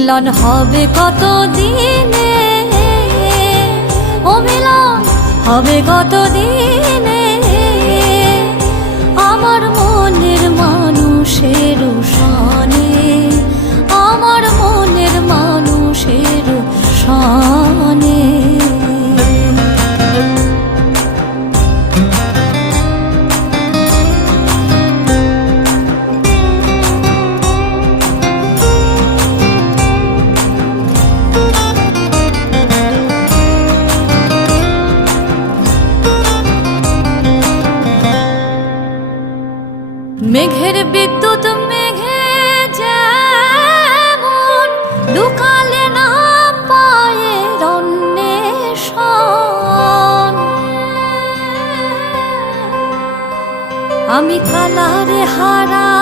মিলন হবে কত দিনে, ও মিলন হবে কত দিনে, আমার মনের মানুষের সনে, আমার মনের মানুষের সনে। মেঘের বিদ্যুৎ মেঘে যেমন লুকালে না পায়ের অন্বেষণ, আমি কালারে হারা